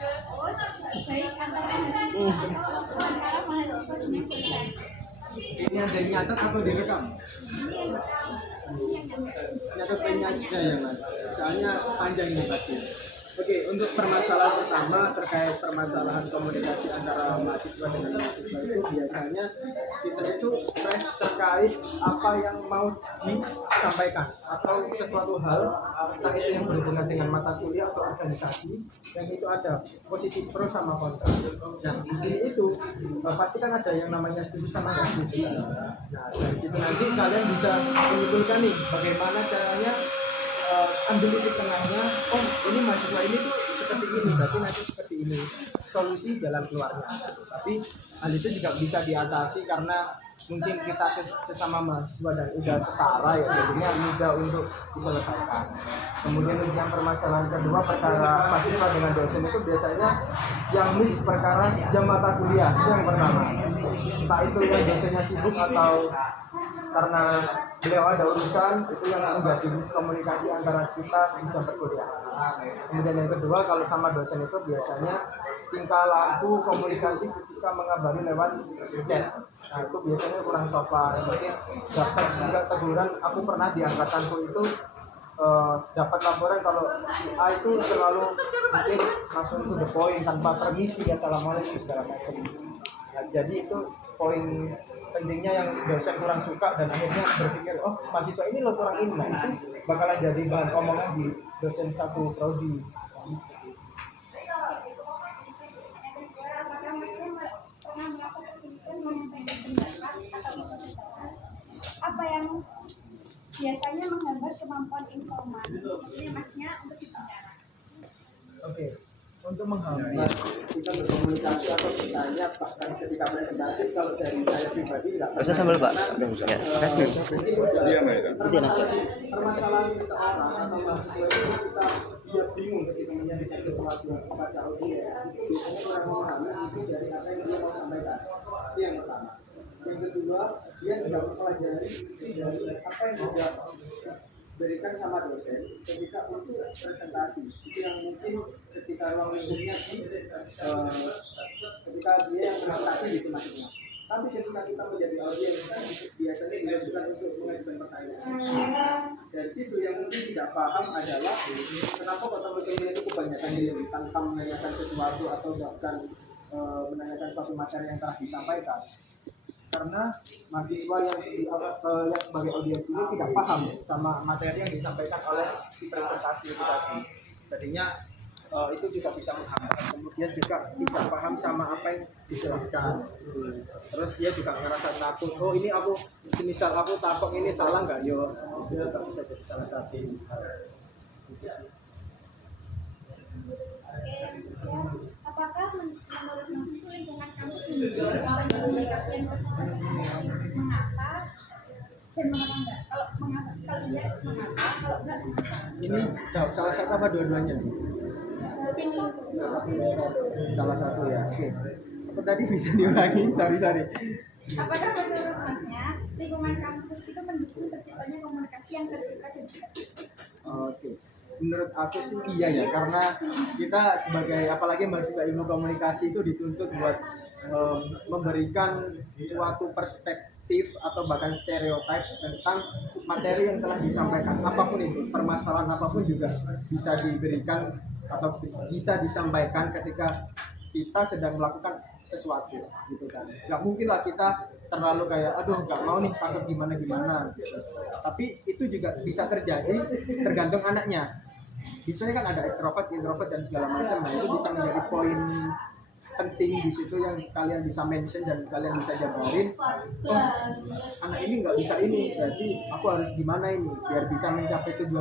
baik antara mahasiswa dengan dosen. Ini ada yang nyatet atau direkam? Nyatet pennya aja ya mas, soalnya panjang ini pasti. Oke, untuk permasalahan pertama terkait permasalahan komunikasi antara mahasiswa dengan mahasiswa itu biasanya kita itu fresh terkait apa yang mau disampaikan atau sesuatu hal entah itu yang berhubungan dengan mata kuliah atau organisasi yang itu ada posisi pro sama kontra. Nah di sini itu pasti kan ada yang namanya setuju sama nggak setuju. Nah dari situ nanti kalian bisa menyimpulkan nih bagaimana caranya ambil titik tengahnya. Oh ini mahasiswa ini tuh seperti ini, berarti nanti seperti ini solusi jalan keluarnya. Tapi hal itu juga bisa diatasi karena mungkin kita sesama mahasiswa dan udah setara ya, jadinya mudah untuk diselesaikan. Kemudian yang permasalahan kedua perkara mahasiswa dengan dosen itu biasanya yang miss perkara jam mata kuliah itu yang pertama. Entah itu yang dosennya sibuk atau karena beliau ada urusan, itu yang menjadi miskomunikasi antara kita bisa berkuliah. Kemudian yang kedua, kalau sama dosen itu biasanya tingkah laku komunikasi ketika mengabari lewat chat. Nah itu biasanya kurang sopan. Mungkin dapat juga teguran. Aku pernah di angkatanku itu dapat laporan kalau si A itu selalu mungkin langsung to the point tanpa permisi, assalamualaikum segala macam. Nah, jadi itu poin pentingnya yang dosen kurang suka dan akhirnya berpikir oh mahasiswa ini lo kurang ini, nah itu bakalan jadi bahan omongan di dosen satu prodi. Apakah Masnya pernah merasa kesulitan menyampaikan pendapat atau ikut dibahas? Apa yang biasanya menghambat kemampuan informan? Maksudnya Masnya untuk berbicara. Oke. Untuk menghambat kita berkomunikasi atau bertanya bahkan ketika presentasi, kalau dari saya pribadi nggak pernah. Sambal Pak. Ya, makasih. Iya, permasalahan seseorang atau mahasiswa itu kita dia bingung ketika menyampaikan sesuatu kepada audiens. Biasanya kurang memahami isi dari apa yang dia mau sampaikan. Itu yang pertama. Yang kedua, dia tidak mempelajari isi dari apa yang dia berikan sama dosen ketika untuk presentasi. Itu yang mungkin ketika ruang lingkupnya ketika dia yang presentasi gitu maksudnya. Tapi ketika kita menjadi audiens biasanya dilakukan untuk mengajukan pertanyaan. Dari situ yang mungkin tidak paham adalah kenapa kota Medan itu kebanyakan diri tanpa menanyakan sesuatu atau bahkan menanyakan suatu materi yang telah disampaikan. Karena mahasiswa yang sebagai audiens ini tidak paham sama materi yang disampaikan oleh si presentasi itu tadi. Jadinya itu juga bisa menghambat. Kemudian juga tidak paham sama apa yang dijelaskan. Terus dia juga ngerasa takut. Oh ini aku, misal aku takut ini salah nggak yo? Itu juga bisa jadi salah satu hal. Apakah menurut Mas itu lingkungan kampus menjadi komunikasi yang mengapa dan mengapa enggak? Kalau mengapa, kalau iya mengapa, kalau enggak mengapa? Ini jawab salah satu apa dua-duanya? Salah satu ya. Oke. Apa tadi bisa diulangi? Sorry. Apakah menurut Masnya lingkungan kampus itu mendukung terciptanya komunikasi yang terbuka dan Oke. Menurut aku sih iya ya, karena kita sebagai apalagi mahasiswa ilmu komunikasi itu dituntut buat memberikan suatu perspektif atau bahkan stereotip tentang materi yang telah disampaikan, apapun itu, permasalahan apapun juga bisa diberikan atau bisa disampaikan ketika kita sedang melakukan sesuatu gitu kan. Nggak mungkin lah kita terlalu kayak aduh nggak mau nih takut gimana gitu. Tapi itu juga bisa terjadi tergantung anaknya. Biasanya kan ada ekstrovert, introvert dan segala macam. Nah itu bisa menjadi poin penting di situ yang kalian bisa mention dan kalian bisa jabarin. Oh anak ini nggak bisa ini, berarti aku harus gimana ini biar bisa mencapai tujuan.